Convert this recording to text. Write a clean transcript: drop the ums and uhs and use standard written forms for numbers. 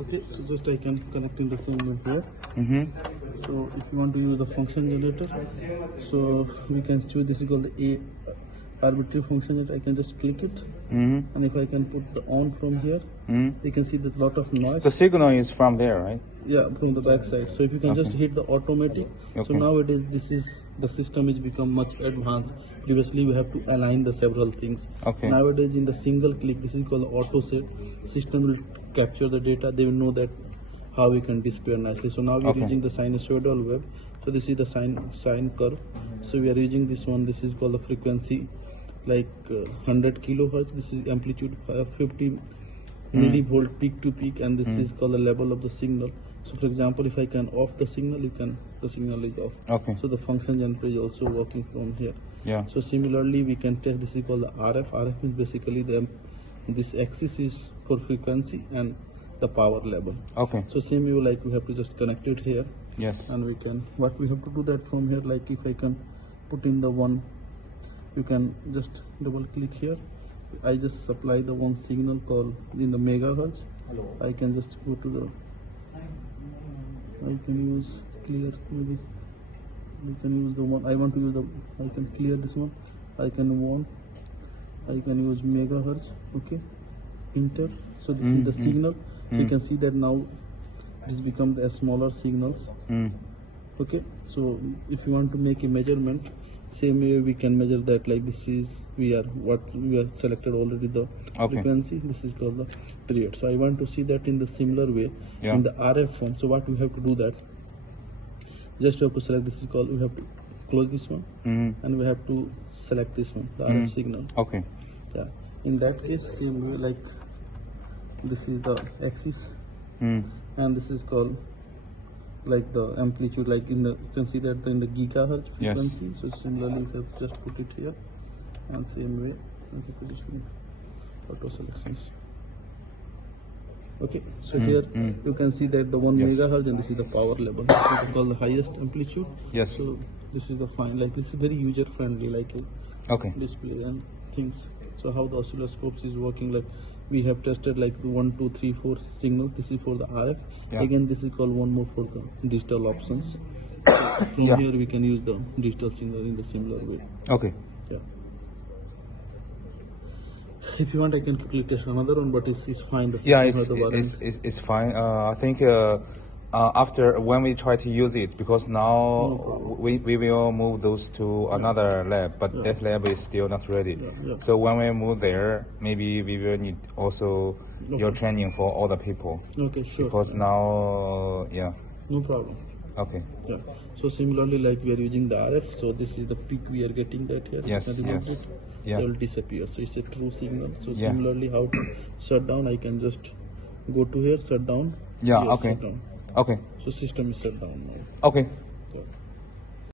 Okay, so just I can connect in the same way here. So if you want to use the function generator, so we can choose, this is called the A arbitrary function generator. I can just click it, and if I can put the on from here, you can see that lot of noise. The signal is from there, right? Yeah, from the back side. So if you can just hit the automatic. So nowadays the system is become much advanced. Previously we have to align the several things. Nowadays in the single click, this is called the auto set. System will capture the data. They will know that how we can display nicely. So now we are using the sinusoidal wave. So this is the sine curve. So we are using this one. This is called the frequency, like 100 kilohertz. This is amplitude 50 millivolt peak to peak, and this is called the level of the signal. So for example, if I can off the signal, the signal is off. So the function generator is also working from here. So similarly we can test, this is called the RF. RF is basically this axis is for frequency and the power level. So same way, like we have to just connect it here. And we can, what we have to do that from here, like if I can put in the one, you can just double click here. I just supply the one signal called in the megahertz. I can just go to the, I can use clear, maybe I can use the one I want to use, the I can clear this one. I can use megahertz. Enter. So this is the signal. You can see that now this become the smaller signals. So if you want to make a measurement, same way we can measure that, like this is we are selected already the frequency. This is called the period. So I want to see that in the similar way in the RF form. So what we have to do that, just have to select, this is called, we have to close this one, and we have to select this one, the RF signal. In that case, same way, like this is the axis, and this is called like the amplitude, like in the, you can see that in the gigahertz frequency. So similarly we have just put it here, and same way positioning auto selections. So here you can see that the 1 megahertz, and this is the power level. This is called the highest amplitude. So this is the fine, like this is very user friendly, like a display and things. So how the oscilloscopes is working, like we have tested like 1, 2, 3, 4 signals. This is for the RF. Again, this is called one more for the digital options. From here we can use the digital signal in the similar way. If you want, I can quickly test another one, but it's fine. The it's fine. I think after when we try to use it, because now we will move those to another lab, but that lab is still not ready. So when we move there, maybe we will need also your training for all the people. Because now, no problem. So similarly, like we are using the RF. So this is the peak we are getting that here. They will disappear. So it's a true signal. So similarly, how to shut down? I can just go to here, shut down. Shut down. So system is shut down now.